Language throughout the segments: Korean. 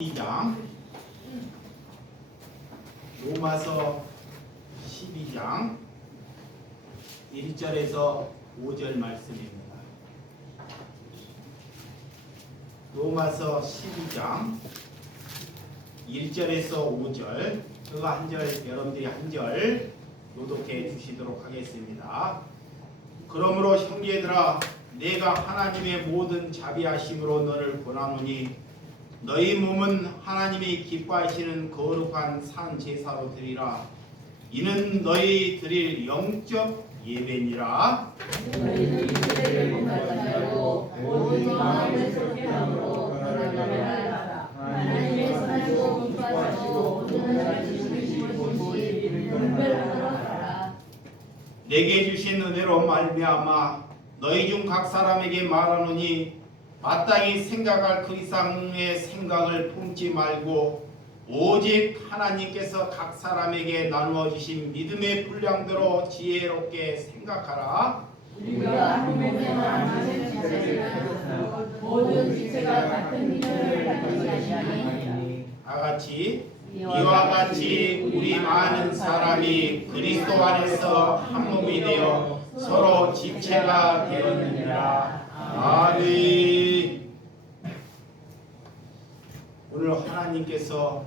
12장 로마서 12장 1절에서 5절 말씀입니다. 로마서 12장 1절에서 5절 제가 한 절, 여러분들이 한 절 교독해 주시도록 하겠습니다. 그러므로 형제들아 내가 하나님의 모든 자비하심으로 너를 권하노니 너희 몸은 하나님이 기뻐하시는 거룩한 산 제사로 드리라. 이는 너희 드릴 영적 예배니라. 너희는 이스라엘을 공갈하고 모든 마음을 속죄함으로 하나님을 하나님의 선하고 기뻐하시고 모든 주시고 이를 분별하라. 내게 주신 은혜로 말미암아 너희 중 각 사람에게 말하노니 마땅히 생각할 그 이상의 생각을 품지 말고 오직 하나님께서 각 사람에게 나누어 주신 믿음의 분량대로 지혜롭게 생각하라. 우리가 한 몸에 하나님의 지체를 모든 지체가 같은 믿음을 가진 것이니 다같이 이와 같이 우리 많은 사람이 그리스도 안에서 한 몸이 되어 서로 지체가 되었느니라. 아멘. 오늘 하나님께서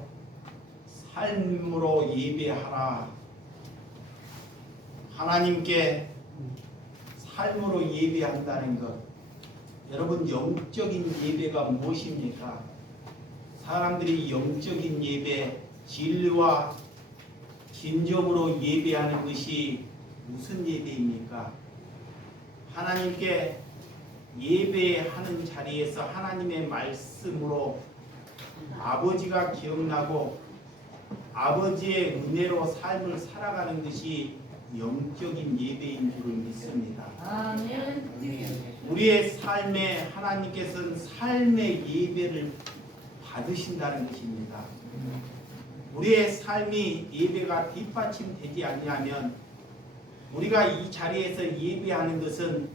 삶으로 예배하라. 하나님께 삶으로 예배한다는 것. 여러분 영적인 예배가 무엇입니까? 사람들이 영적인 예배, 진리와 진정으로 예배하는 것이 무슨 예배입니까? 하나님께 예배하는 자리에서 하나님의 말씀으로 아버지가 기억나고 아버지의 은혜로 삶을 살아가는 것이 영적인 예배인 줄 믿습니다. 아멘. 우리의 삶에 하나님께서는 삶의 예배를 받으신다는 것입니다. 우리의 삶이 예배가 뒷받침되지 않냐면 우리가 이 자리에서 예배하는 것은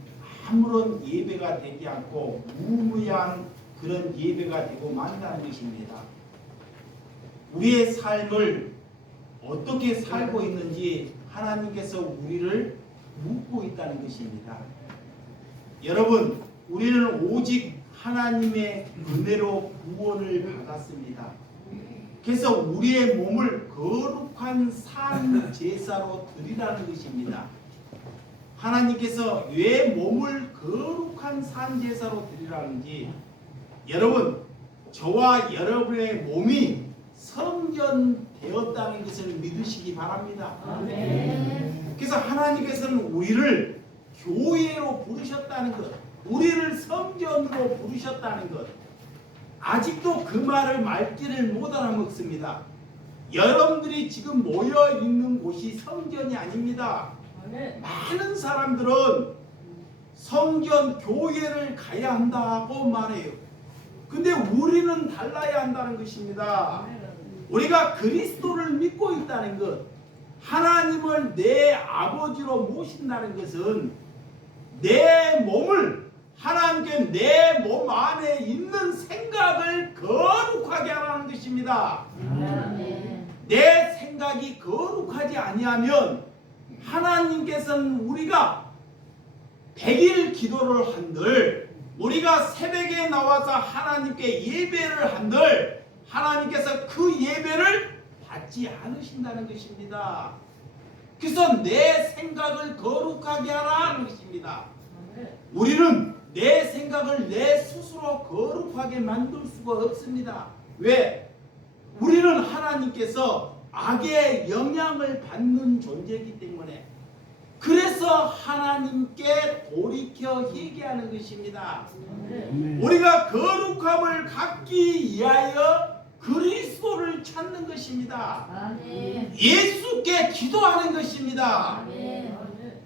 아무런 예배가 되지 않고 무무한 그런 예배가 되고 만다는 것입니다. 우리의 삶을 어떻게 살고 있는지 하나님께서 우리를 묻고 있다는 것입니다. 여러분, 우리는 오직 하나님의 은혜로 구원을 받았습니다. 그래서 우리의 몸을 거룩한 산 제사로 드리라는 것입니다. 하나님께서 왜 몸을 거룩한 산 제사로 드리라는지 여러분, 저와 여러분의 몸이 성전되었다는 것을 믿으시기 바랍니다. 아멘. 그래서 하나님께서는 우리를 교회로 부르셨다는 것, 우리를 성전으로 부르셨다는 것, 아직도 그 말을 말귀를 못 알아먹습니다. 여러분들이 지금 모여 있는 곳이 성전이 아닙니다. 많은 사람들은 성전 교회를 가야 한다고 말해요. 근데 우리는 달라야 한다는 것입니다. 우리가 그리스도를 믿고 있다는 것, 하나님을 내 아버지로 모신다는 것은 내 몸을 하나님께 내 몸 안에 있는 생각을 거룩하게 하라는 것입니다. 내 생각이 거룩하지 아니하면 하나님께서는 우리가 100일 기도를 한들 우리가 새벽에 나와서 하나님께 예배를 한들 하나님께서 그 예배를 받지 않으신다는 것입니다. 그래서 내 생각을 거룩하게 하라는 것입니다. 우리는 내 생각을 내 스스로 거룩하게 만들 수가 없습니다. 왜? 우리는 하나님께서 악의 영향을 받는 존재이기 때문에 그래서 하나님께 돌이켜 회개하는 것입니다. 우리가 거룩함을 갖기 위하여 그리스도를 찾는 것입니다. 예수께 기도하는 것입니다.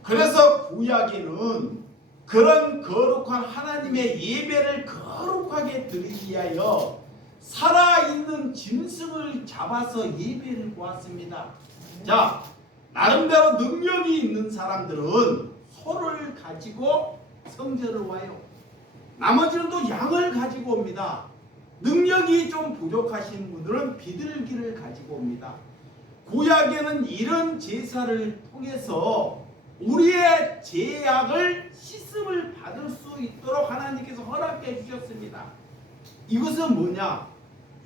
그래서 구약에는 그런 거룩한 하나님의 예배를 거룩하게 드리기 위하여 살아있는 짐승을 잡아서 예배를 보았습니다. 자, 나름대로 능력이 있는 사람들은 소를 가지고 성전을 와요. 나머지는 또 양을 가지고 옵니다. 능력이 좀 부족하신 분들은 비둘기를 가지고 옵니다. 구약에는 이런 제사를 통해서 우리의 죄악을 씻음을 받을 수 있도록 하나님께서 허락해 주셨습니다. 이것은 뭐냐?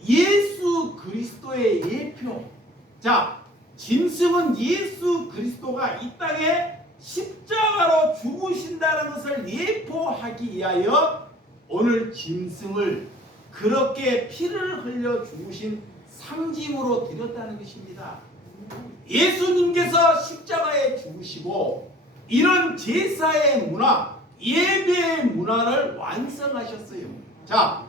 예수 그리스도의 예표. 자, 짐승은 예수 그리스도가 이 땅에 십자가로 죽으신다는 것을 예표하기 위하여 오늘 짐승을 그렇게 피를 흘려 죽으신 상징으로 드렸다는 것입니다. 예수님께서 십자가에 죽으시고 이런 제사의 문화, 예배의 문화를 완성하셨어요. 자,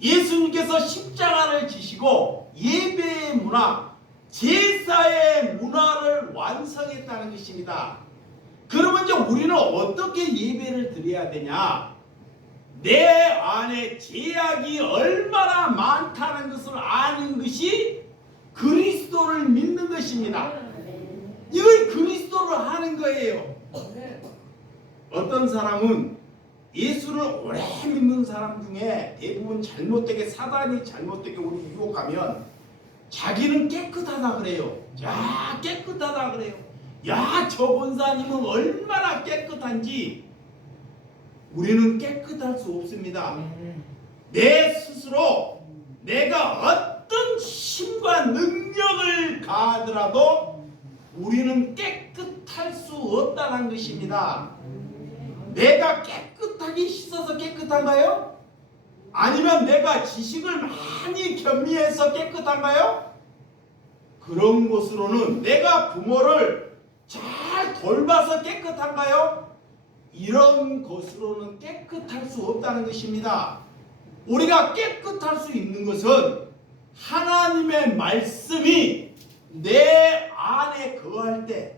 예수님께서 십자가를 지시고 예배의 문화, 제사의 문화를 완성했다는 것입니다. 그러면 이제 우리는 어떻게 예배를 드려야 되냐? 내 안에 죄악이 얼마나 많다는 것을 아는 것이 그리스도를 믿는 것입니다. 이걸 그리스도를 하는 거예요. 어떤 사람은 예수를 오래 믿는 사람 중에 대부분 잘못되게 사단이 잘못되게 우리 유혹하면 자기는 깨끗하다 그래요. 야, 깨끗하다 그래요. 야, 저 권사님은 얼마나 깨끗한지. 우리는 깨끗할 수 없습니다. 내 스스로 내가 어떤 힘과 능력을 가하더라도 우리는 깨끗할 수 없다는 것입니다. 내가 깨끗하게 씻어서 깨끗한가요? 아니면 내가 지식을 많이 겸비해서 깨끗한가요? 그런 것으로는 내가 부모를 잘 돌봐서 깨끗한가요? 이런 것으로는 깨끗할 수 없다는 것입니다. 우리가 깨끗할 수 있는 것은 하나님의 말씀이 내 안에 거할 때,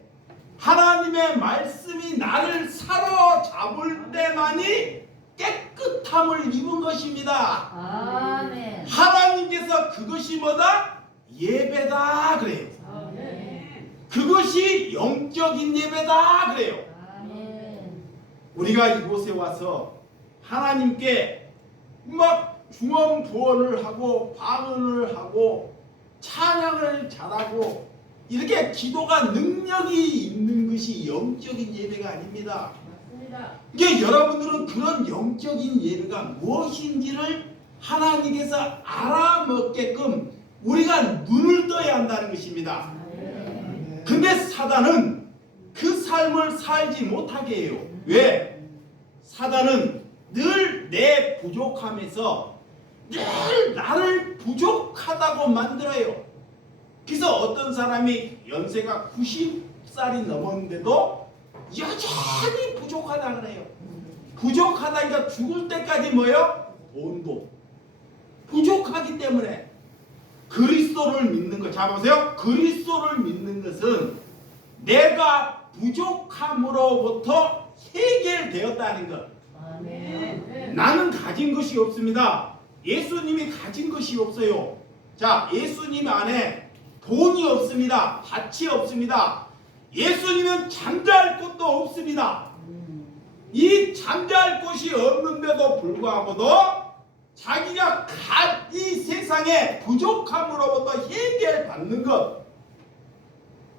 하나님의 말씀이 나를 사로잡을 때만이 깨끗함을 입은 것입니다. 아멘. 하나님께서 그것이 뭐다? 예배다 그래요. 아멘. 그것이 영적인 예배다 그래요. 아멘. 우리가 이곳에 와서 하나님께 막 중언부언을 하고 방언을 하고 찬양을 잘하고 이렇게 기도가 능력이 있는 것이 영적인 예배가 아닙니다. 맞습니다. 이게 여러분들은 그런 영적인 예배가 무엇인지를 하나님께서 알아먹게끔 우리가 눈을 떠야 한다는 것입니다. 아멘. 근데 사단은 그 삶을 살지 못하게 해요. 왜? 사단은 늘 내 부족함에서 늘 나를 부족하다고 만들어요. 그래서 어떤 사람이 연세가 90살이 넘었는데도 여전히 부족하다 그래요. 부족하다니까 죽을 때까지 뭐요? 돈도 부족하기 때문에 그리스도를 믿는 것. 자 보세요. 그리스도를 믿는 것은 내가 부족함으로부터 해결되었다는 것. 아멘. 나는 가진 것이 없습니다. 예수님이 가진 것이 없어요. 자, 예수님 안에 돈이 없습니다. 밭이 없습니다. 예수님은 잠잘 곳도 없습니다. 이 잠잘 곳이 없는데도 불구하고도 자기가 이 세상에 부족함으로부터 해결받는 것.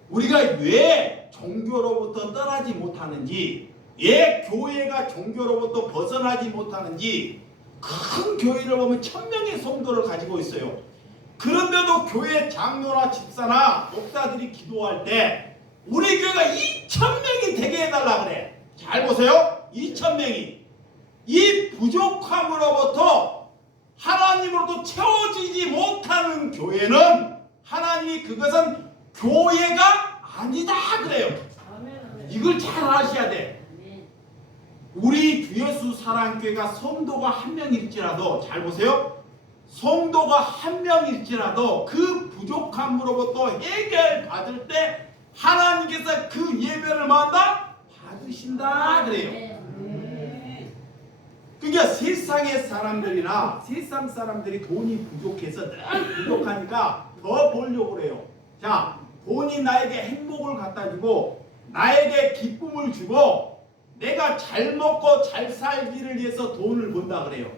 우리가 왜 종교로부터 떠나지 못하는지, 왜 교회가 종교로부터 벗어나지 못하는지, 큰 교회를 보면 1000명의 성도를 가지고 있어요. 그런데도 교회 장로나 집사나 목사들이 기도할 때 우리 교회가 2000명이 되게 해달라 그래. 잘 보세요. 2000명이 이 부족함으로부터 하나님으로부터 채워지지 못하는 교회는 하나님이 그것은 교회가 아니다 그래요. 이걸 잘 아셔야 돼. 우리 주 예수 사랑교회가 성도가 1명일지라도 잘 보세요. 성도가 1명일지라도 그 부족함으로부터 해결받을 때 하나님께서 그 예배를 뭐한다? 받으신다 그래요. 그러니까 세상의 사람들이나 세상 사람들이 돈이 부족해서 늘 부족하니까 더 벌려고 그래요. 자, 돈이 나에게 행복을 갖다 주고 나에게 기쁨을 주고 내가 잘 먹고 잘 살기를 위해서 돈을 번다 그래요.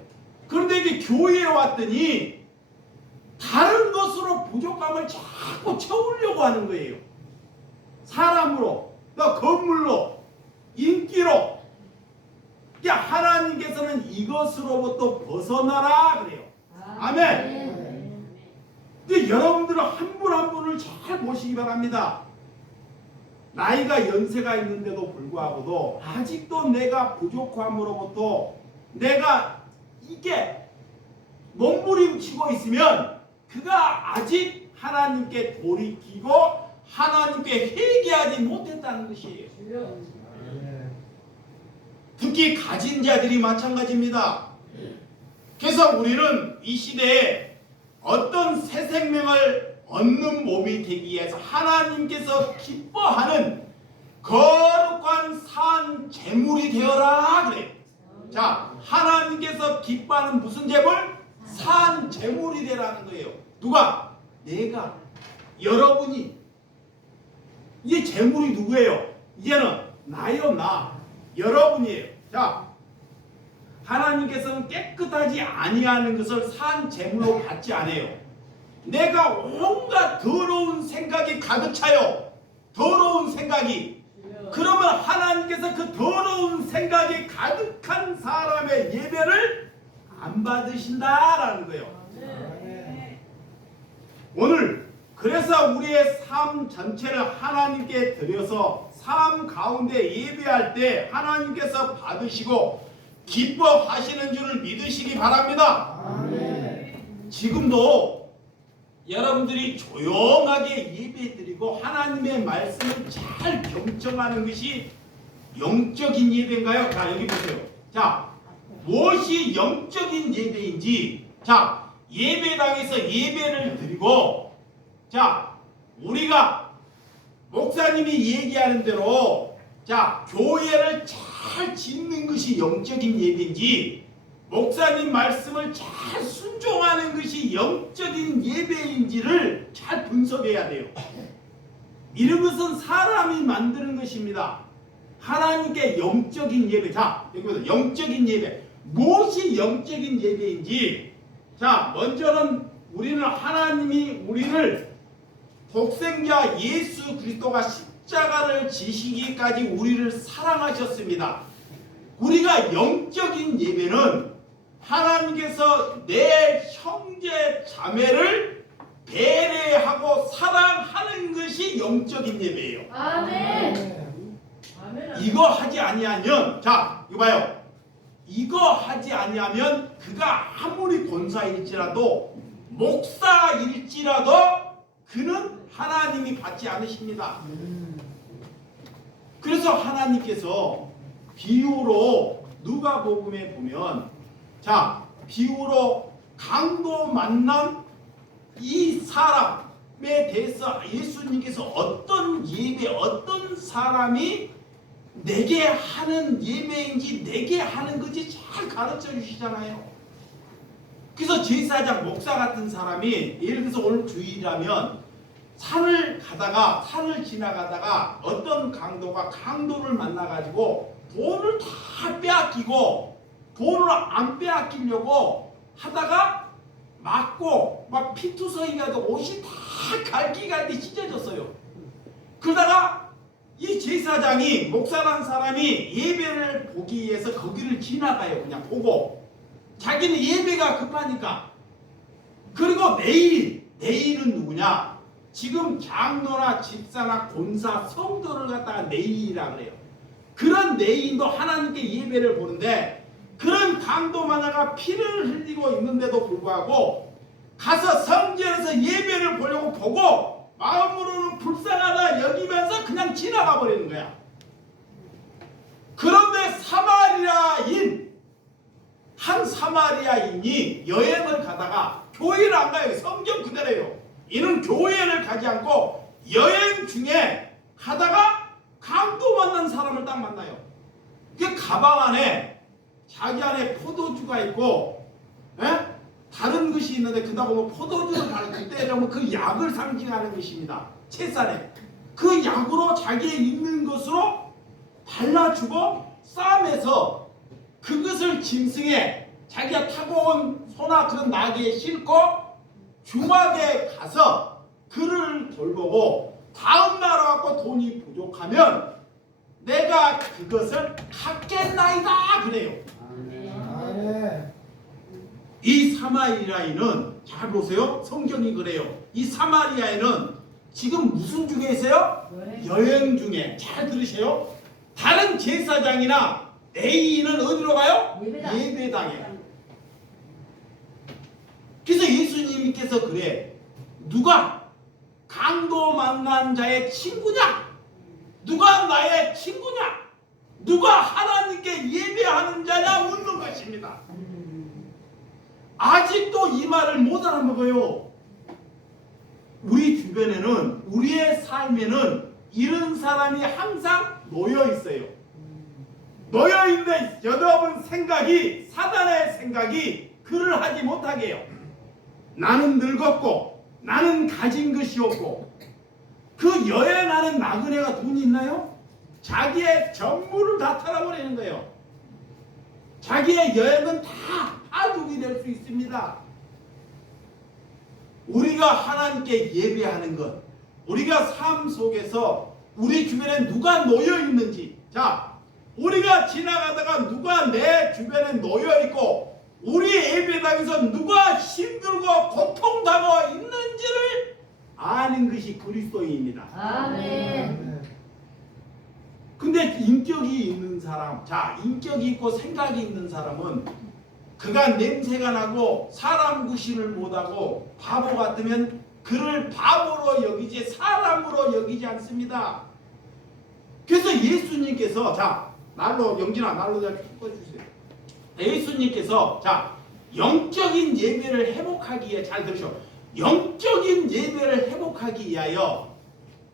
그런데 이게 교회에 왔더니 다른 것으로 부족함을 자꾸 채우려고 하는 거예요. 사람으로, 건물로, 인기로. 그러니까 하나님께서는 이것으로부터 벗어나라 그래요. 아멘. 근데 여러분들은 한 분 한 분을 잘 보시기 바랍니다. 나이가 연세가 있는데도 불구하고도 아직도 내가 부족함으로부터 내가 이게 몸부림치고 있으면 그가 아직 하나님께 돌이키고 하나님께 회개하지 못했다는 것이에요. 특히 가진 자들이 마찬가지입니다. 그래서 우리는 이 시대에 어떤 새 생명을 얻는 몸이 되기 위해서 하나님께서 기뻐하는 거룩한 산 제물이 되어라 그래요. 자, 하나님께서 기뻐하는 무슨 제물? 산 제물이 되라는 거예요. 누가? 내가, 여러분이. 이 제물이 누구예요? 이제는 나요, 나. 여러분이에요. 자, 하나님께서는 깨끗하지 아니하는 것을 산 제물로 받지 않아요. 내가 온갖 더러운 생각이 가득 차요. 더러운 생각이. 그러면 하나님께서 그 더러운 생각이 가득한 사람의 예배를 안 받으신다라는 거예요. 오늘 그래서 우리의 삶 전체를 하나님께 드려서 삶 가운데 예배할 때 하나님께서 받으시고 기뻐하시는 줄을 믿으시기 바랍니다. 지금도 여러분들이 조용하게 예배드리고 하나님의 말씀을 잘 경청하는 것이 영적인 예배인가요? 자, 여기 보세요. 자, 무엇이 영적인 예배인지, 자, 예배당에서 예배를 드리고, 자, 우리가 목사님이 얘기하는 대로, 자, 교회를 잘 짓는 것이 영적인 예배인지, 목사님 말씀을 잘 순종하는 것이 영적인 예배인지를 잘 분석해야 돼요. 이런 것은 사람이 만드는 것입니다. 하나님께 영적인 예배. 자, 여기 보세요. 영적인 예배. 무엇이 영적인 예배인지. 자, 먼저는 우리는 하나님이 우리를 독생자 예수 그리스도가 십자가를 지시기까지 우리를 사랑하셨습니다. 우리가 영적인 예배는 하나님께서 내 형제 자매를 배려하고 사랑하는 것이 영적인 예배예요. 아멘. 이거 하지 아니하면, 자, 이거 봐요. 이거 하지 아니하면 그가 아무리 권사일지라도 목사일지라도 그는 하나님이 받지 않으십니다. 그래서 하나님께서 비유로 누가복음에 보면, 자, 비유로 강도 만난 이 사람에 대해서 예수님께서 어떤 예배, 어떤 사람이 내게 하는 예배인지 내게 하는 것이 잘 가르쳐 주시잖아요. 그래서 제사장, 목사 같은 사람이 예를 들어서 오늘 주일이라면 산을 지나가다가 어떤 강도가 강도를 만나가지고 돈을 다 빼앗기고 돈을 안 빼앗기려고 하다가 맞고 막 피투성이가 돼서 옷이 다 갈기갈기 찢어졌어요. 그러다가 이 제사장이, 목사라는 사람이 예배를 보기 위해서 거기를 지나가요. 그냥 보고. 자기는 예배가 급하니까. 그리고 내일은 누구냐? 지금 장로나 집사나 권사, 성도를 갖다가 내일이라 그래요. 그런 내인도 하나님께 예배를 보는데 그런 강도 만화가 피를 흘리고 있는데도 불구하고 가서 성전에서 예배를 보려고 보고 마음으로는 불쌍하다 여기면서 그냥 지나가 버리는 거야. 그런데 한 사마리아인이 여행을 가다가 교회를 안 가요. 성경 그대로예요. 이는 교회를 가지 않고 여행 중에 가다가 강도 만난 사람을 딱 만나요. 그 가방 안에 자기 안에 포도주가 있고, 다른 것이 있는데 그다 보면 포도주를 가르칠 때 이러면 그 약을 상징하는 것입니다. 채살에 그 약으로 자기의 있는 것으로 발라주고 싸매서 그것을 짐승에 자기가 타고 온 소나 그런 나귀에 싣고 중학에 가서 그를 돌보고 다음 날 와서 돈이 부족하면 내가 그것을 갚겠나이다 그래요. 아멘. 이 사마리아인은 잘 보세요. 성경이 그래요. 이 사마리아인은 지금 무슨 중에 있어요? 여행 중에. 잘 들으세요. 다른 제사장이나 레위인은 어디로 가요? 예배당에. 그래서 예수님께서 그래. 누가 강도 만난 자의 친구냐? 누가 나의 친구냐? 누가 하나님께 예배하는 자냐? 묻는 것입니다. 아직도 이 말을 못 알아먹어요. 우리 주변에는, 우리의 삶에는 이런 사람이 항상 놓여 있어요. 놓여 있는 여러분 생각이, 사단의 생각이 그를 하지 못하게 해요. 나는 늙었고 나는 가진 것이 없고. 그 여행하는 나그네가 돈이 있나요? 자기의 전부를 다 털어버리는 거예요. 자기의 여행은 다 파죽이 될 수 있습니다. 우리가 하나님께 예배하는 것, 우리가 삶 속에서 우리 주변에 누가 놓여 있는지, 자, 우리가 지나가다가 누가 내 주변에 놓여 있고 우리 예배당에서 누가 힘들고 고통당하고 있는지를 아는 것이 그리스도인입니다. 아멘. 근데 인격이 있는 사람, 자, 인격이 있고 생각이 있는 사람은 그가 냄새가 나고 사람 구실을 못하고 바보 같으면 그를 바보로 여기지 사람으로 여기지 않습니다. 그래서 예수님께서, 자, 날로, 영진아, 날로 좀 꺾어주세요. 예수님께서, 자, 영적인 예배를 회복하기 위해, 잘 들으셔. 영적인 예배를 회복하기 위하여,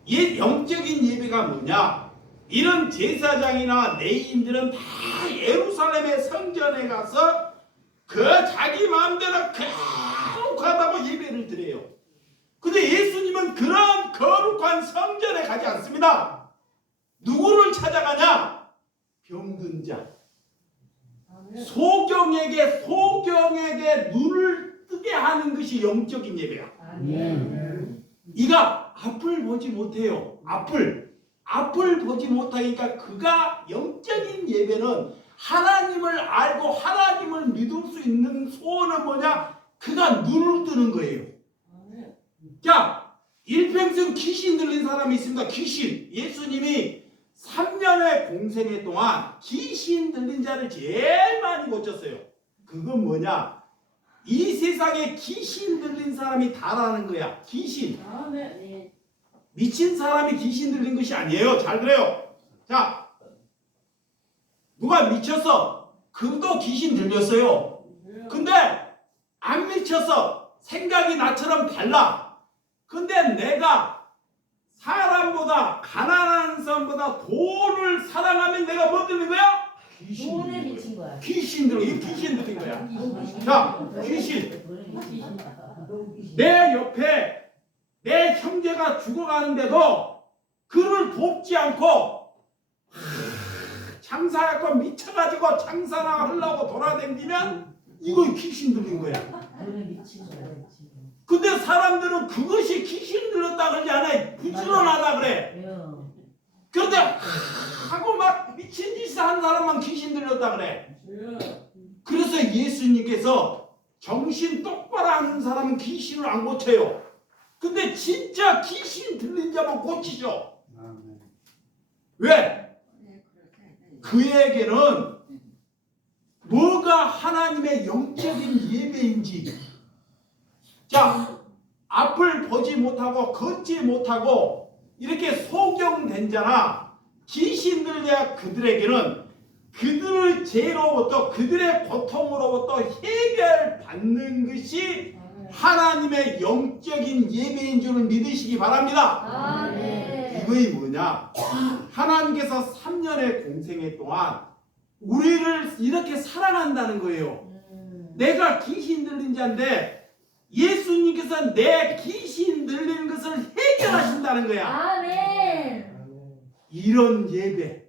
영적인 예배가 뭐냐? 이런 제사장이나 레위인들은 다 예루살렘의 성전에 가서 그 자기 마음대로 거룩하다고 예배를 드려요. 근데 예수님은 그런 거룩한 성전에 가지 않습니다. 누구를 찾아가냐? 병든 자. 소경에게 눈을 뜨게 하는 것이 영적인 예배야. 이가 앞을 보지 못해요. 앞을 보지 못하니까 그가 영적인 예배는 하나님을 알고 하나님을 믿을 수 있는 소원은 뭐냐? 그가 눈을 뜨는 거예요. 자, 일평생 귀신 들린 사람이 있습니다. 귀신. 예수님이 3년의 공생애 동안 귀신 들린 자를 제일 많이 고쳤어요. 그건 뭐냐? 이 세상에 귀신 들린 사람이 다라는 거야. 귀신. 미친 사람이 귀신 들린 것이 아니에요. 잘 그래요. 자, 누가 미쳤어? 그도 귀신 들렸어요. 근데 안 미쳤어. 생각이 나처럼 달라. 근데 내가 사람보다, 가난한 사람보다 돈을 사랑하면 내가 뭐 들린 거야? 돈에 미친 거야. 귀신 들린 거야. 귀신 들린 거야. 자, 귀신. 내 옆에 내 형제가 죽어가는데도 그를 돕지 않고 장사하고 미쳐가지고 장사나 하려고 돌아다니면 이거 귀신 들린 거야. 근데 사람들은 그것이 귀신 들렸다 그러지 않아요. 부지런하다 그래. 그런데 하고 막 미친 짓을 한 사람만 귀신 들렸다 그래. 그래서 예수님께서 정신 똑바로 하는 사람은 귀신을 안 고쳐요. 근데 진짜 귀신 들린 자만 고치죠. 왜? 그에게는 뭐가 하나님의 영적인 예배인지, 자, 앞을 보지 못하고 걷지 못하고 이렇게 소경된 자나 귀신 들린 자, 그들에게는 그들의 죄로부터, 그들의 고통으로부터 해결받는 것이 하나님의 영적인 예배인 줄을 믿으시기 바랍니다. 이거이 뭐냐? 하나님께서 3년의 공생애 동안 우리를 이렇게 사랑한다는 거예요. 내가 귀신 들린 자인데 예수님께서 내 귀신 들리는 것을 해결하신다는 거야. 아멘. 이런 예배,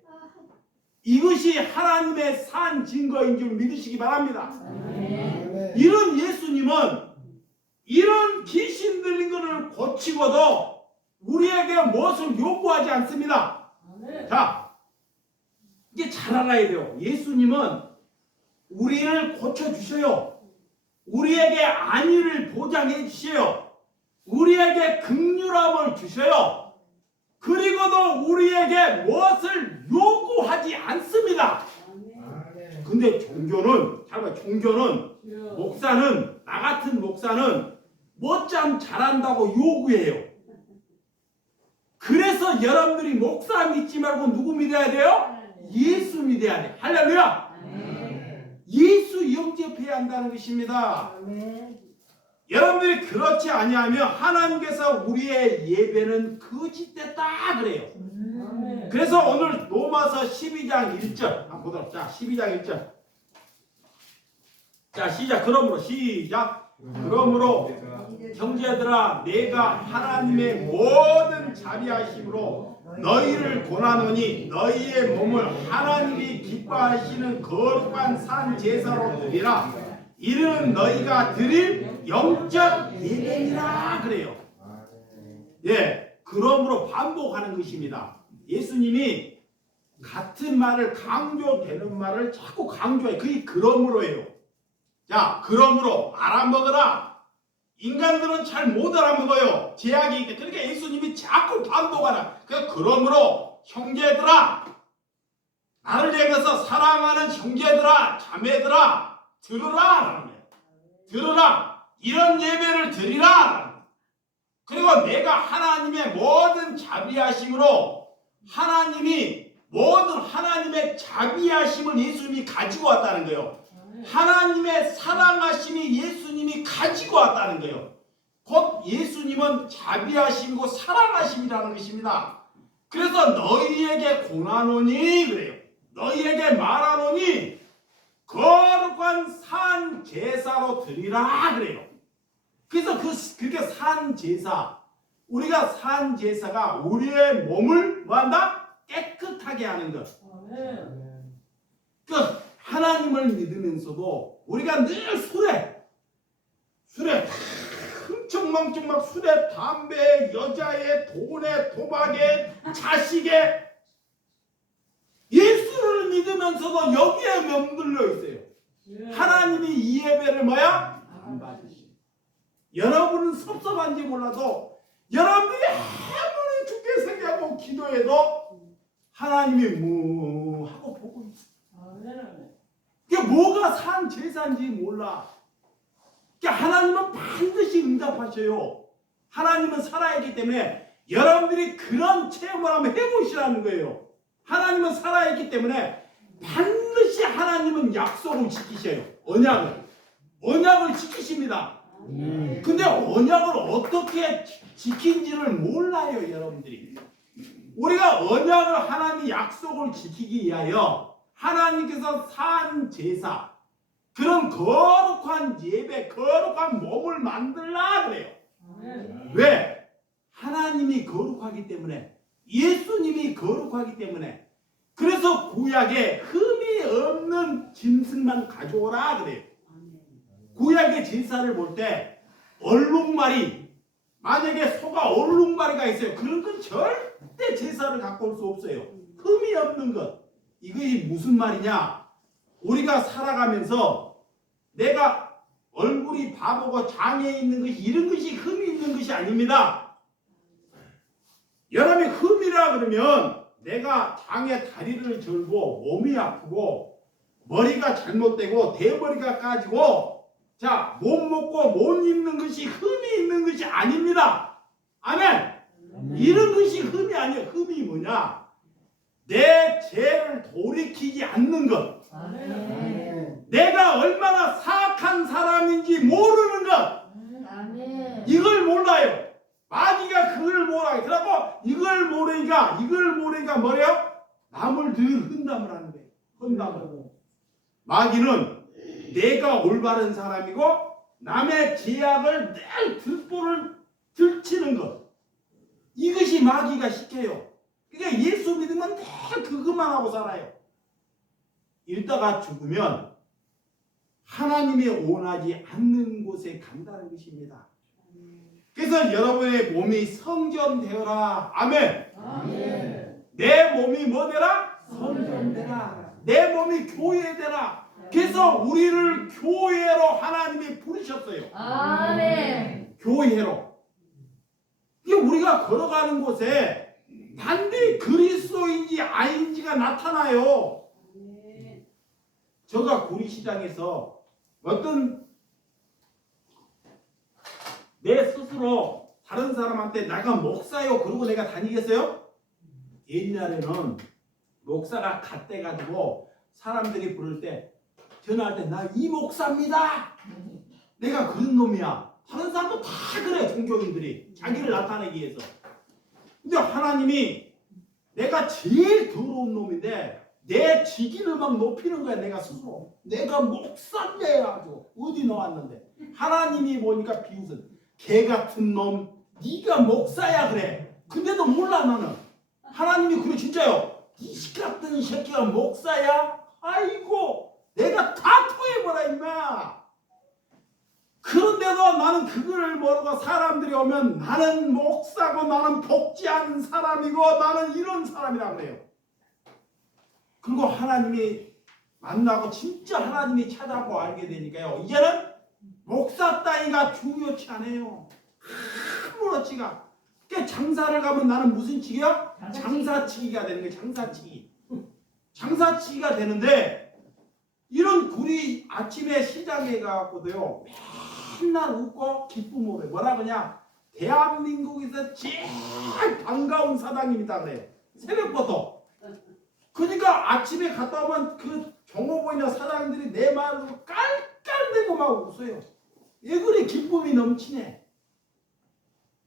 이것이 하나님의 산 증거인 줄 믿으시기 바랍니다. 아멘. 이런 예수님은 이런 귀신 들린 것을 고치고도 우리에게 무엇을 요구하지 않습니다. 자, 이게 잘 알아야 돼요. 예수님은 우리를 고쳐주셔요. 우리에게 안위를 보장해 주셔요. 우리에게 긍휼함을 주셔요. 그리고도 우리에게 무엇을 요구하지 않습니다. 아멘. 근데 종교는, 잠깐, 종교는, 목사는, 나 같은 목사는 뭐참 잘한다고 요구해요. 그래서 여러분들이 목사 믿지 말고 누구 믿어야 돼요? 예수 믿어야 돼. 할렐루야! 예수 영접해야 한다는 것입니다. 여러분들이 그렇지 아니하면 하나님께서 우리의 예배는 거짓됐다 그래요. 그래서 오늘 로마서 12장 1절 한번 보도록. 자, 12장 1절. 자, 시작. 그러므로 시작. 그러므로 형제들아, 내가 하나님의 모든 자비하심으로 너희를 권하노니 너희의 몸을 하나님이 기뻐하시는 거룩한 산 제사로 드리라. 이는 너희가 드릴 영적 예배니라 그래요. 예, 그러므로 반복하는 것입니다. 예수님이 같은 말을, 강조되는 말을 자꾸 강조해. 그게 그러므로예요. 자, 그러므로 알아먹으라. 인간들은 잘 못 알아먹어요. 제약이 있기 때문에. 그러니까 예수님이 자꾸 반복하라. 그러므로 형제들아, 나를 향해서 사랑하는 형제들아, 자매들아, 들으라. 들으라. 이런 예배를 드리라. 그리고 내가 하나님의 모든 자비하심으로, 하나님이 모든 하나님의 자비하심을 예수님이 가지고 왔다는 거예요. 하나님의 사랑하심이 예수님이 가지고 왔다는 거예요. 곧 예수님은 자비하심이고 사랑하심이라는 것입니다. 그래서 너희에게 권하노니 그래요. 너희에게 말하노니 거룩한 산 제사로 드리라 그래요. 그래서 그렇게 산 제사, 우리가 산 제사가 우리의 몸을 뭐한다? 깨끗하게 하는 것. 그 하나님을 믿으면서도 우리가 늘 술에 흥청망청 막 술에, 담배에, 여자에, 돈에, 도박에, 자식에, 예수를 믿으면서도 여기에 맴들려 있어요. 하나님이 이 예배를 뭐야? 안 받으시. 여러분은 섭섭한지 몰라도 여러분이 아무리 죽게 생각하고 기도해도 하나님이 뭐 하고 보고 있어. 그게 뭐가 산 제사인지 몰라. 그러니까 하나님은 반드시 응답하셔요. 하나님은 살아있기 때문에 여러분들이 그런 체험을 한번 해보시라는 거예요. 하나님은 살아있기 때문에 반드시 하나님은 약속을 지키셔요. 언약을 지키십니다. 근데 언약을 어떻게 지킨지를 몰라요, 여러분들이. 우리가 언약을, 하나님의 약속을 지키기 위하여 하나님께서 산 제사, 그런 거룩한 예배, 거룩한 몸을 만들라 그래요. 왜? 하나님이 거룩하기 때문에, 예수님이 거룩하기 때문에. 그래서 구약에 흠이 없는 짐승만 가져오라 그래요. 구약의 제사를 볼 때 얼룩말이, 만약에 소가 얼룩말이가 있어요. 그런 건 절대 제사를 갖고 올 수 없어요. 흠이 없는 것. 이것이 무슨 말이냐? 우리가 살아가면서 내가 얼굴이 바보고 장애 있는 것이, 이런 것이 흠이 있는 것이 아닙니다. 여러분이 흠이라 그러면 내가 장애 다리를 절고 몸이 아프고 머리가 잘못되고 대머리가 까지고, 자, 못 먹고 못 입는 것이 흠이 있는 것이 아닙니다. 아멘. 이런 것이 흠이 아니에요. 흠이 뭐냐? 내 죄를 돌이키지 않는 것. 내가 얼마나 사악한 사람인지 모르는 것. 이걸 몰라요. 마귀가 그걸 몰라요. 그래서 이걸 모르니까 뭐래요? 남을 늘 흠담을 하는 거예요. 흠담을. 마귀는 내가 올바른 사람이고 남의 죄악을 늘 들보를 들치는 것. 이것이 마귀가 시켜요. 그러니까 예수 믿으면 늘 그것만 하고 살아요. 읽다가 죽으면 하나님이 원하지 않는 곳에 간다는 것입니다. 그래서 여러분의 몸이 성전 되어라. 아멘. 아멘. 내 몸이 뭐 되라? 성전 되라. 내 몸이 교회 되라. 그래서 우리를 교회로 하나님이 부르셨어요. 아멘. 교회로. 이게 우리가 걸어가는 곳에 단지 그리스도인지 아닌지가 나타나요. 제가 구리시장에서 어떤 내 스스로 다른 사람한테 내가 목사요 그러고 내가 다니겠어요? 옛날에는 목사가 갓돼가지고 사람들이 부를 때 전화할 때 나 이 목사입니다. 내가 그런 놈이야. 다른 사람도 다 그래. 종교인들이 자기를 나타내기 위해서. 근데 하나님이 내가 제일 더러운 놈인데 내 직위를 막 높이는 거야. 내가 스스로. 내가 목사인데 아주 어디 나왔는데 하나님이 보니까 비웃은 개 같은 놈 네가 목사야 그래. 근데도 몰라 나는. 하나님이 그래 진짜요. 이 같은 새끼가 목사야? 아이고 내가 다 토해버려 임마. 그런데도 나는 그걸 모르고 사람들이 오면 나는 목사고 나는 복지한 사람이고 나는 이런 사람이라고 그래요. 그리고 하나님이 만나고 진짜 하나님이 찾아보고 알게 되니까요. 이제는 목사 따위가 중요치 않아요. 아무렇지가. 그러니까 장사를 가면 나는 무슨 직이야? 장사치기가 되는 거예요. 장사치기. 장사치기가 되는데 이런 굴이 아침에 시장에 가고도요. 맨날 웃고 기쁨으로 해. 뭐라 그러냐? 대한민국에서 제일 반가운 사장님이다 그래. 새벽부터. 그러니까 아침에 갔다 오면 그 종업원이나 사장들이 내 말로 깔깔대고 막 웃어요. 왜 그래? 기쁨이 넘치네.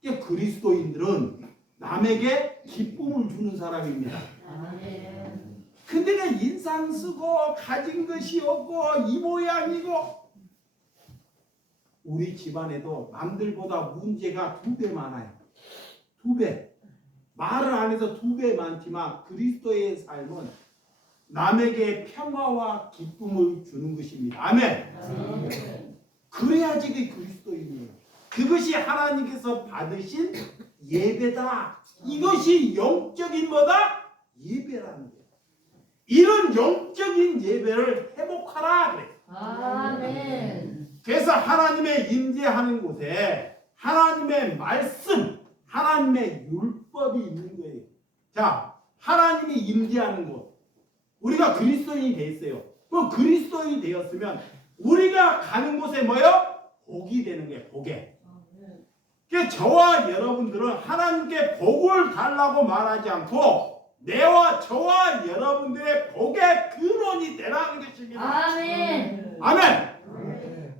이게 그리스도인들은 남에게 기쁨을 주는 사람입니다. 아멘. 근데 그 인상 쓰고 가진 것이 없고 이 모양이고 우리 집안에도 남들보다 문제가 2배 많아요. 2배. 말을 안 해서 2배 많지만 그리스도의 삶은 남에게 평화와 기쁨을 주는 것입니다. 아멘. 아멘. 그래야지 그 그리스도인이에요. 그것이 하나님께서 받으신 예배다. 이것이 영적인 뭐다? 예배라는 거예요. 이런 영적인 예배를 회복하라 그래. 아멘. 그래서 하나님의 임재하는 곳에 하나님의 말씀, 하나님의 율법이 있는 거예요. 자, 하나님이 임재하는 곳. 우리가 그리스도인이 되었어요. 그 그리스도인이 되었으면 우리가 가는 곳에 뭐요? 복이 되는 거예요. 복에. 그러니까 저와 여러분들은 하나님께 복을 달라고 말하지 않고 내와 저와 여러분들의 복의 근원이 되라는 것입니다. 아멘. 아멘. 아멘.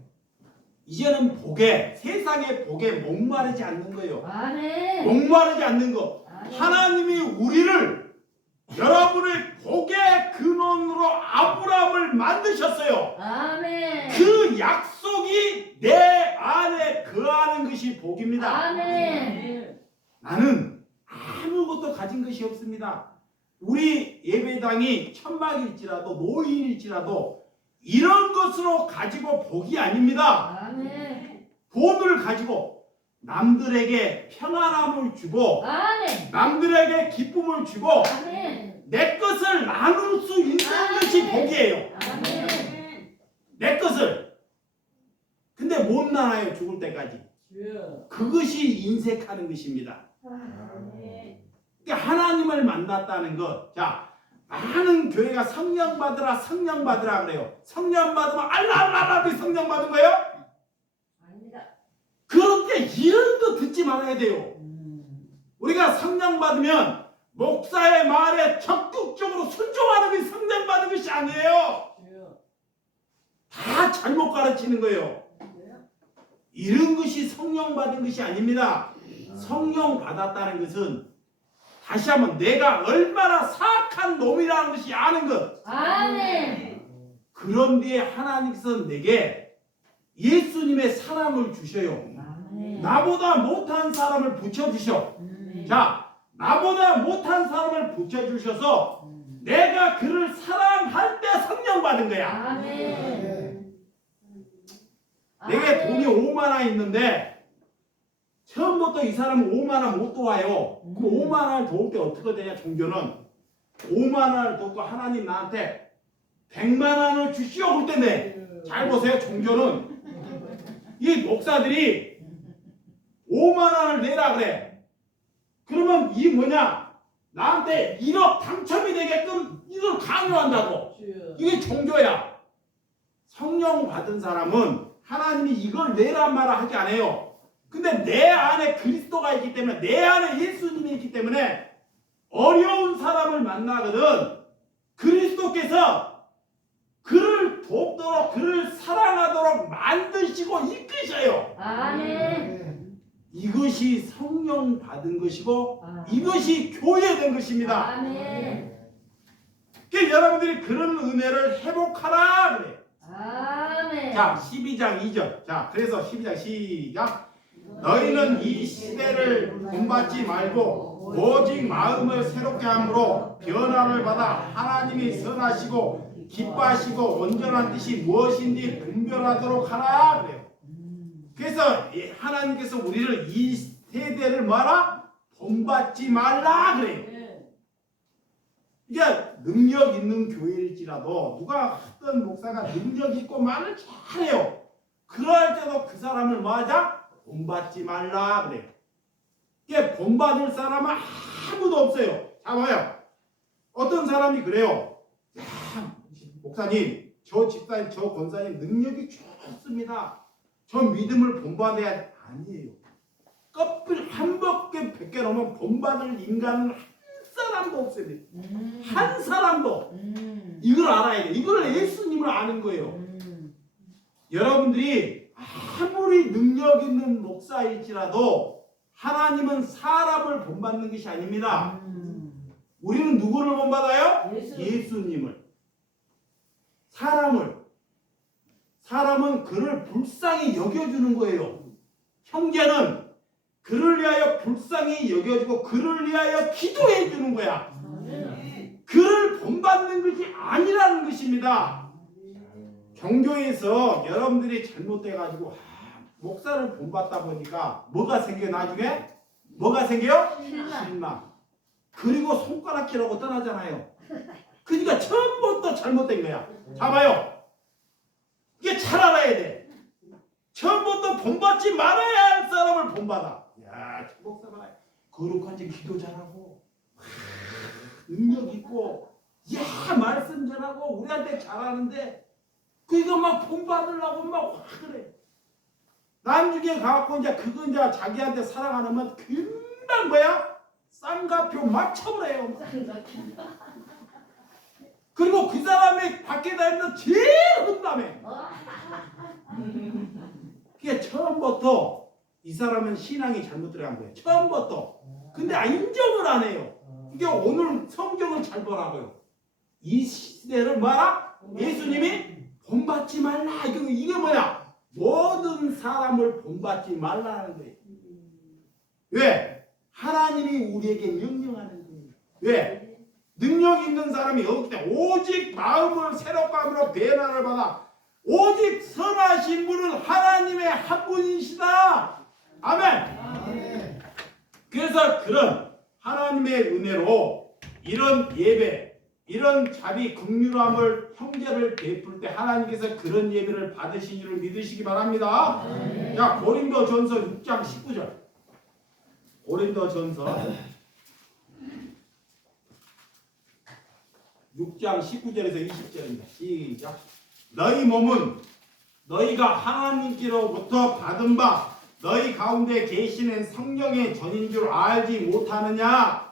이제는 복에 세상의 복에 목마르지 않는 거예요. 아멘. 목마르지 않는 거. 아멘. 하나님이 우리를 여러분의 복의 근원으로 아브라함을 만드셨어요. 아멘. 그 약속이 내 안에 거하는 것이 복입니다. 아멘. 나는 아무것도 가진 것이 없습니다. 우리 예배당이 천막일지라도 노인일지라도 이런 것으로 가지고 복이 아닙니다. 아멘. 돈을 가지고 남들에게 평안함을 주고 아멘. 남들에게 기쁨을 주고 아멘. 내 것을 나눌 수 있는 것이 복이에요. 아멘. 내 것을. 근데 못 나눠요. 죽을 때까지. 그것이 인색하는 것입니다. 그러니까 하나님을 만났다는 것. 자, 많은 교회가 성령 받으라 성령 받으라 그래요. 성령 받으면 알라알라알라 성령 받은 거예요? 아닙니다. 그럴 때 이런 거 듣지 말아야 돼요. 우리가 성령 받으면 목사의 말에 적극적으로 순종하는 것이 성령 받은 것이 아니에요. 다 잘못 가르치는 거예요. 이런 것이 성령 받은 것이 아닙니다. 성령 받았다는 것은 다시 한번 내가 얼마나 사악한 놈이라는 것이 아는 것. 아멘. 그런데 하나님께서 내게 예수님의 사랑을 주셔요. 아멘. 나보다 못한 사람을 붙여주셔. 자, 나보다 못한 사람을 붙여주셔서 내가 그를 사랑할 때 성령 받은 거야. 아멘. 내게 돈이 5만 원 있는데 처음부터 이 사람은 5만 원 못 도와요. 그럼 5만 원을 도울 때 어떻게 되냐? 종교는 5만 원을 돕고 하나님 나한테 100만 원을 주시오. 그럴 때네. 잘 보세요. 종교는 이 목사들이 5만 원을 내라 그래. 그러면 이 뭐냐? 나한테 1억 당첨이 되게끔 이걸 강요한다고. 이게 종교야. 성령 받은 사람은 하나님이 이걸 내라 마라 하지 않아요. 근데 내 안에 그리스도가 있기 때문에, 내 안에 예수님이 있기 때문에 어려운 사람을 만나거든 그리스도께서 그를 돕도록, 그를 사랑하도록 만드시고 이끄셔요. 아멘. 이것이 성령 받은 것이고 아멘. 이것이 교회된 것입니다. 아멘. 그러니까 여러분들이 그런 은혜를 회복하라 그래. 아멘. 자, 12장 2절. 자, 그래서 12장 시작. 너희는 이 시대를 본받지 말고 오직 마음을 새롭게 함으로 변화를 받아 하나님이 선하시고 기뻐하시고 온전한 뜻이 무엇인지 분별하도록 하라 그래요. 그래서 하나님께서 우리를 이 세대를 뭐라? 본받지 말라 그래요. 이게 능력 있는 교회일지라도 누가 어떤 목사가 능력 있고 말을 잘해요. 그럴 때도 그 사람을 뭐하자? 본받지 말라 그래요. 이게 본받을 사람은 아무도 없어요. 자 봐요. 어떤 사람이 그래요. 야, 목사님, 저 집사님, 저 권사님 능력이 좋습니다. 저 믿음을 본받아야 아니에요. 껍질 한 겹 벗겨놓으면 본받을 인간은 한 사람도 없어요. 한 사람도. 이걸 알아야 돼. 이걸 예수님을 아는 거예요. 여러분들이 아무리 능력 있는 목사일지라도 하나님은 사람을 본받는 것이 아닙니다. 우리는 누구를 본받아요? 예수님을. 사람은 그를 불쌍히 여겨주는 거예요. 형제는 그를 위하여 불쌍히 여겨주고 그를 위하여 기도해 주는 거야. 그를 본받는 것이 아니라는 것입니다. 경교에서 여러분들이 잘못돼가지고 목사를 본받다 보니까 뭐가 생겨 나중에? 뭐가 생겨요? 신나. 그리고 손가락질하고 떠나잖아요. 그러니까 처음부터 잘못된 거야. 자 봐요. 이게 잘 알아야 돼. 처음부터 본받지 말아야 할 사람을 본받아. 야, 저 목사 봐라. 거룩한지 기도 잘하고 능력 있고 야 말씀 잘하고 우리한테 잘하는데 그거 막 본받으려고 막 화 그래. 나중에 가갖고 이제 그거 이제 자기한테 사랑 안 하면 금방 뭐야? 쌍가표 맞춰버려요. 그리고 그 사람이 밖에 다니면서 제일 혼담해. 그게 처음부터 이 사람은 신앙이 잘못 들어간 거예요. 처음부터. 근데 인정을 안 해요. 이게 오늘 성경을 잘 보라고요. 이 시대를 뭐라? 예수님이 본받지 말라. 이게 뭐야? 모든 사람을 본받지 말라는 거예요. 왜? 하나님이 우리에게 명령하는 거예요. 왜? 능력 있는 사람이 없기 때문에 오직 마음을 새롭게 함으로 변화를 받아 오직 선하신 분은 하나님의 한 분이시다. 아멘. 그래서 그런 하나님의 은혜로 이런 예배, 이런 자비, 긍휼함을 형제를 베풀 때 하나님께서 그런 예배를 받으신 줄을 믿으시기 바랍니다. 자, 고린도전서 6장 19절. 고린도전서 6장 19절에서 20절입니다. 시작. 너희 몸은 너희가 하나님께로부터 받은 바 너희 가운데 계시는 성령의 전인 줄 알지 못하느냐?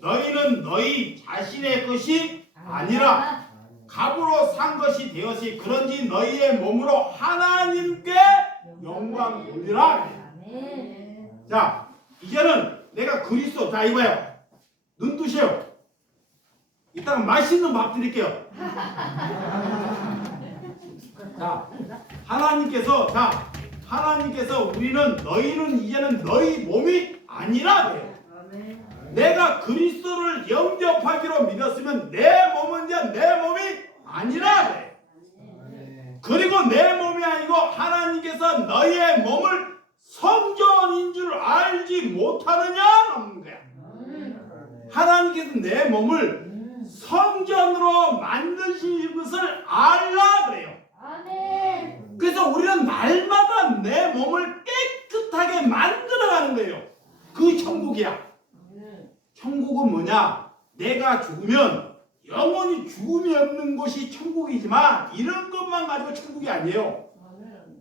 너희는 너희 자신의 것이 아니라 값으로 산 것이 되었으니 그런지 너희의 몸으로 하나님께 영광 돌리라. 자, 이제는 내가 그리스도. 자, 이봐요. 눈 뜨세요. 이따가 맛있는 밥 드릴게요. 자, 하나님께서 우리는 너희는 이제는 너희 몸이 아니라 그래요. 내가 그리스도를 영접하기로 믿었으면 내 아니라 그래. 아멘. 그리고 내 몸이 아니고 하나님께서 너희의 몸을 성전인 줄 알지 못하느냐 하는 거야. 하나님께서 내 몸을 성전으로 만드신 것을 알라 그래요. 아멘. 그래서 우리는 날마다 내 몸을 깨끗하게 만들어가는 거예요. 그 천국이야. 천국은 뭐냐? 내가 죽으면 영원히 죽음이 없는 것이 천국이지만 이런 것만 가지고 천국이 아니에요.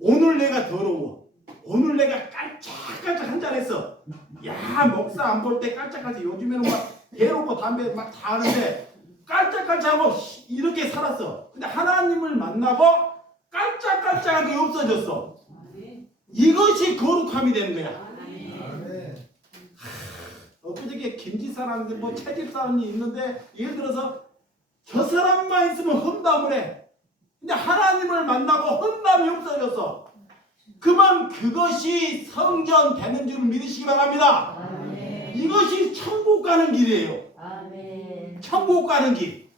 오늘 내가 더러워. 오늘 내가 깔짝깔짝 한잔했어. 야, 목사 안 볼 때 깔짝깔짝. 요즘에는 막 대놓고 담배 막 다 하는데 깔짝깔짝하고 이렇게 살았어. 근데 하나님을 만나고 깔짝깔짝하게 없어졌어. 이것이 거룩함이 되는 거야. 아멘. 엊그저께 김치 사람들 뭐 채집 사람이 있는데 예를 들어서 저 사람만 있으면 험담을 해. 근데 하나님을 만나고 험담이 없어졌어. 그만 그것이 성전 되는 줄 믿으시기 바랍니다. 아멘. 이것이 천국 가는 길이에요. 아멘. 천국 가는 길.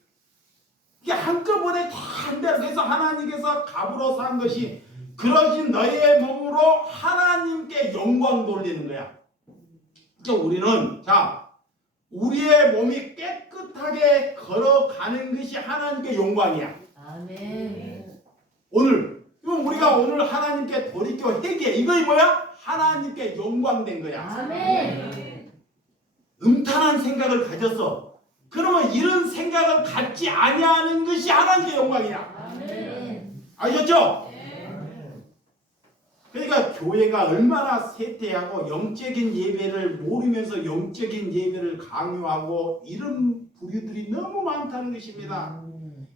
이게 한꺼번에 다 안 돼. 그래서 하나님께서 값으로 산 것이 그러신 너희의 몸으로 하나님께 영광 돌리는 거야. 그러니까 우리는 우리의 몸이 깨끗하게 걸어가는 것이 하나님께 영광이야. 아멘. 오늘 우리가 오늘 하나님께 돌이켜 회개 이거 뭐야? 하나님께 영광된 거야. 아멘. 음탄한 생각을 가졌어. 그러면 이런 생각을 갖지 아니하는 것이 하나님의 영광이야. 아멘. 아셨죠? 아멘. 그러니까 교회가 얼마나 세태하고 영적인 예배를 모르면서 영적인 예배를 강요하고 이런 부류들이 너무 많다는 것입니다.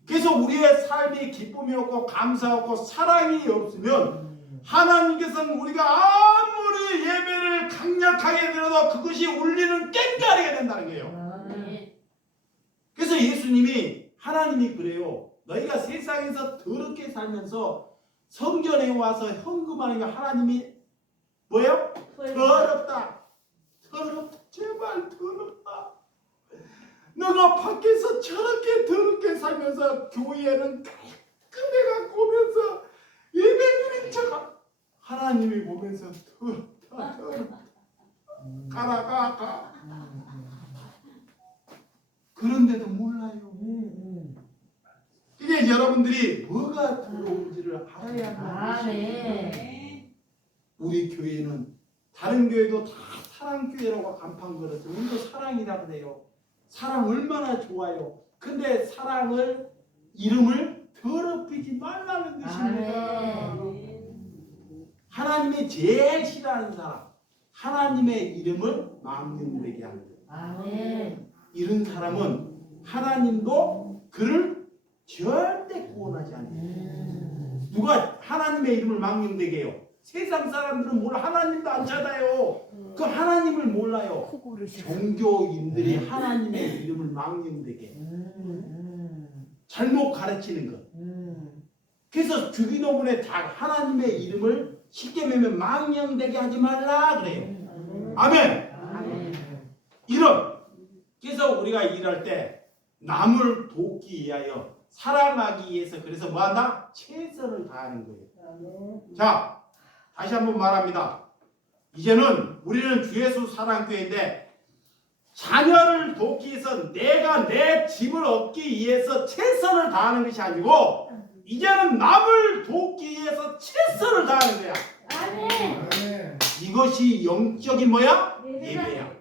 그래서 우리의 삶이 기쁨이 없고 감사 없고 사랑이 없으면 하나님께서는 우리가 아무리 예배를 강력하게 드려도 그것이 울리는 꽹과리가 된다는 거예요. 그래서 예수님이 하나님이 그래요. 너희가 세상에서 더럽게 살면서 성전에 와서 헌금하는 게 하나님이 뭐예요? 더럽다. 더럽다. 제발 더럽다. 너가 밖에서 저렇게 더럽게 살면서 교회는 깔끔해갖고 오면서 예배드린 척 하나님이 보면서 더럽다. 더럽다. 가라. 그런데도 몰라요. 이게 여러분들이 뭐가 더러운지를 알아야 하는 것이에요. 아멘. 우리 교회는 다른 교회도 다 사랑교회라고 간판 걸었어요. 우리도 사랑이라 그래요. 사랑 얼마나 좋아요. 근데 사랑을 이름을 더럽히지 말라는 것입니다. 하나님이 제일 싫어하는 사람, 하나님의 이름을 망령되게 하는 거예요. 아멘. 이런 사람은 하나님도 그를 절대 구원하지 않아요. 누가 하나님의 이름을 망령되게 해요? 세상 사람들은 몰라. 하나님도 안 찾아요. 그 하나님을 몰라요. 종교인들이 하나님의 이름을 망령되게 해요. 잘못 가르치는 것. 그래서 주기도문에 다 하나님의 이름을 쉽게 매면 망령되게 하지 말라 그래요. 아멘. 이런. 그래서 우리가 일할 때 남을 돕기 위하여 사랑하기 위해서 그래서 뭐한다? 최선을 다하는 거예요. 자, 다시 한번 말합니다. 이제는 우리는 주 예수 사랑교회인데 자녀를 돕기 위해서 내가 내 집을 얻기 위해서 최선을 다하는 것이 아니고 이제는 남을 돕기 위해서 최선을 다하는 거야. 아멘. 이것이 영적인 뭐야? 예배야.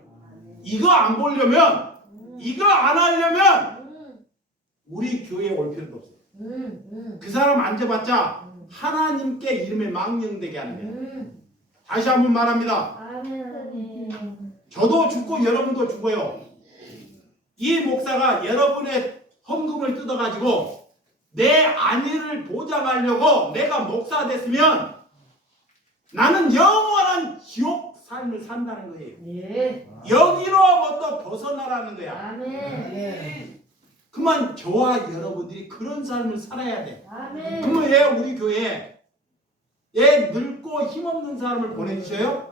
이거 안 보려면 이거 안 하려면 우리 교회에 올 필요도 없어요. 그 사람 앉아봤자 하나님께 이름에 망령되게 하는 거야. 다시 한번 말합니다. 아멘. 저도 죽고 여러분도 죽어요. 이 목사가 여러분의 헌금을 뜯어가지고 내 안위를 보장하려고 내가 목사 됐으면 나는 영원한 지옥 삶을 산다는 거예요. 예. 여기로부터 벗어나라는 거야. 아멘. 아멘. 그만 저와 여러분들이 그런 삶을 살아야 돼. 아멘. 그러면 왜 우리 교회에 늙고 힘없는 사람을 보내주셔요?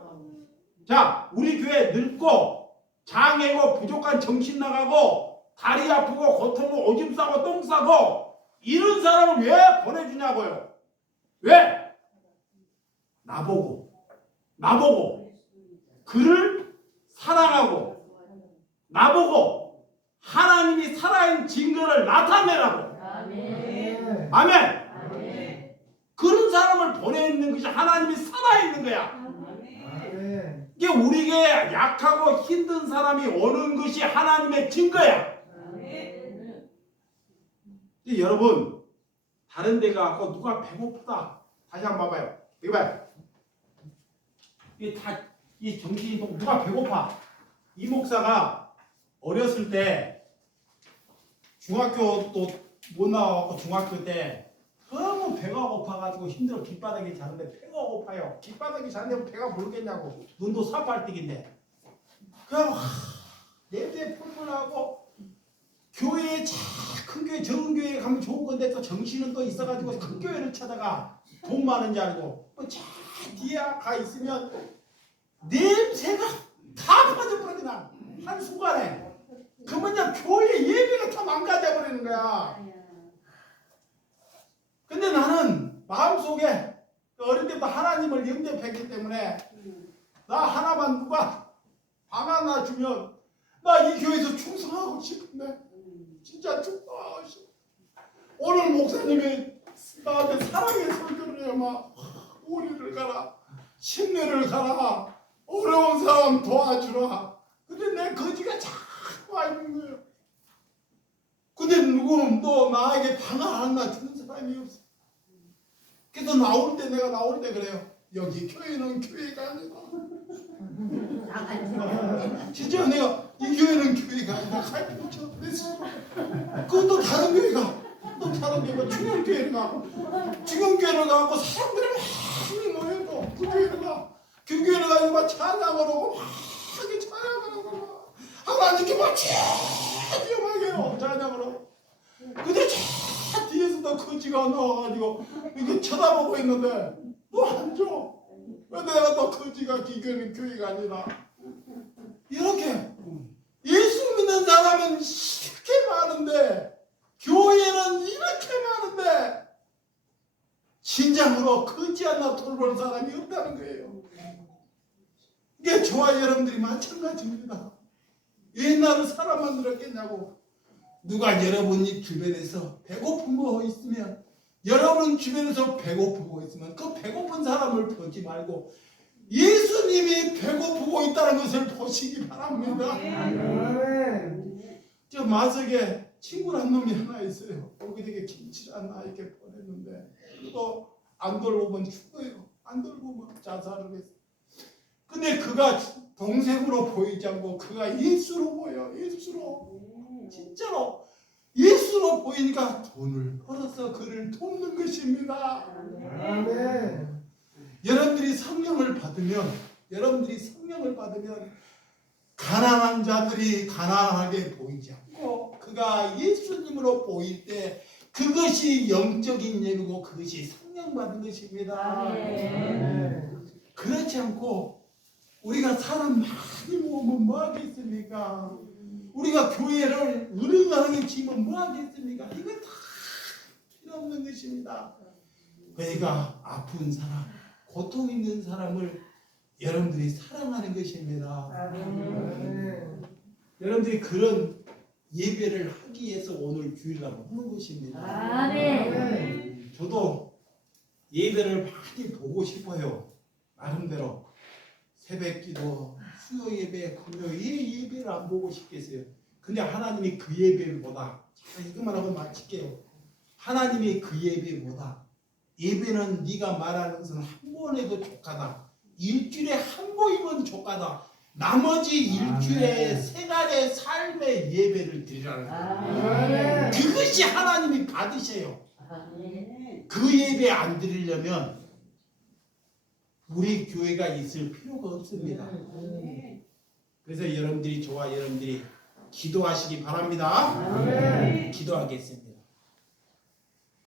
자, 우리 교회 늙고 장애고 부족한 정신 나가고 다리 아프고 고통고 오줌 싸고 똥 싸고 이런 사람을 왜 보내주냐고요. 왜? 나보고 그를 사랑하고 나보고 하나님이 살아있는 증거를 나타내라고. 아멘. 아멘. 아멘. 그런 사람을 보내는 것이 하나님이 살아있는 거야. 아멘. 이게 우리에게 약하고 힘든 사람이 오는 것이 하나님의 증거야. 근데 여러분, 다른 데 가고 누가 배고프다. 다시 한번 봐봐요. 이거 봐요. 이 정신이 누가 배고파. 이 목사가 어렸을 때 중학교 또 못 나와갖고 중학교 때 너무 배가 고파가지고 힘들어 길바닥에 자는데 배가 고파요. 길바닥에 자는데 배가 모르겠냐고. 눈도 사팔뜨긴데. 그냥 내내 뿔뿔하고 교회에 큰 교회 적은 교회에 가면 좋은 건데 또 정신은 또 있어가지고 큰 교회를 찾아가. 돈 많은 줄 알고 저 뒤에 가 있으면 냄새가 다 퍼져버려 그냥 한순간에. 그러면 교회 예배가 다 망가져 버리는 거야. 근데 나는 마음속에 어릴 때부터 하나님을 영접했기 때문에 나 하나만 누가 방 하나 주면 나 이 교회에서 충성하고 싶은데 진짜 충성하고 싶어. 오늘 목사님이 나한테 사랑의 설교를 해요. 막 우리를 가라, 신뢰를 가라, 어려운 사람 도와주라. 근데 내 거지가 자꾸 와 있는 거예요. 근데 누구는 또 나에게 방을 하나 주는 사람이 없어. 그래서 내가 나올 때 그래요. 여기 교회는 교회가 아니다. 진짜 내가 이 교회는 교회가 아니다. 갈 필요 없어. 그것도 다른 교회가 또 다른 교회가 중앙교회를 가고 사람들이 많이 모여도 그 교회를 가. 그 교회를 가서 막 찬양을 하고 막 찬양을 하고 하나님께 막 뛰어막해요. 찬양을 하고. 근데 저 뒤에서도 거지가 나와가지고 이거 쳐다보고 있는데 너 안 줘. 왜 내가 또 거지가 기교는 교회가 아니라. 이렇게 예수 믿는 사람은 이렇게 많은데 교회는 이렇게 많은데 진정으로 거지 하나 돌볼 사람이 없다는 거예요. 이게 저와 여러분들이 마찬가지입니다. 옛날에 사람 만들었겠냐고. 누가 여러분이 주변에서 배고픈 거 있으면 여러분 주변에서 배고프고 있으면 그 배고픈 사람을 보지 말고 예수님이 배고프고 있다는 것을 보시기 바랍니다. 아멘. 저 마석에 친구란 놈이 하나 있어요. 거기에 김치를 하나 이렇게 보냈는데 또 안 돌보면 죽어요. 안 돌보면 자살을 했어요. 근데 그가 동생으로 보이지 않고 그가 예수로 보여. 예수로. 진짜로 예수로 보이니까 돈을 벌어서 그를 돕는 것입니다. 아멘. 여러분들이 성령을 받으면 가난한 자들이 가난하게 보이지 않고 그가 예수님으로 보일 때 그것이 영적인 예배고 그것이 성령 받은 것입니다. 아멘. 그렇지 않고 우리가 사람 많이 모으면 뭐 하겠습니까? 우리가 교회를 으르렁하게 지면 뭐 하겠습니까? 이거 다 필요 없는 것입니다. 그러니까 아픈 사람, 고통 있는 사람을 여러분들이 사랑하는 것입니다. 아멘. 여러분들이 그런 예배를 하기 위해서 오늘 주일날 하는 것입니다. 아멘. 저도 예배를 많이 보고 싶어요. 나름대로 새벽기도, 수요 예배, 금요일 예배를 안 보고 싶겠어요. 근데 하나님이 그 예배보다 이것만 하고 마칠게요. 하나님이 그 예배보다 예배는 네가 말하는 것은 한 번에도 족하다. 일주일에 한 번이면 족하다. 나머지 일주일에 세 달의 삶의 예배를 드리라는 거예요. 아멘. 그것이 하나님이 받으셔요. 아멘. 그 예배 안 드리려면 우리 교회가 있을 필요가 없습니다. 그래서 여러분들이 저와 여러분들이 기도하시기 바랍니다. 아멘. 기도하겠습니다.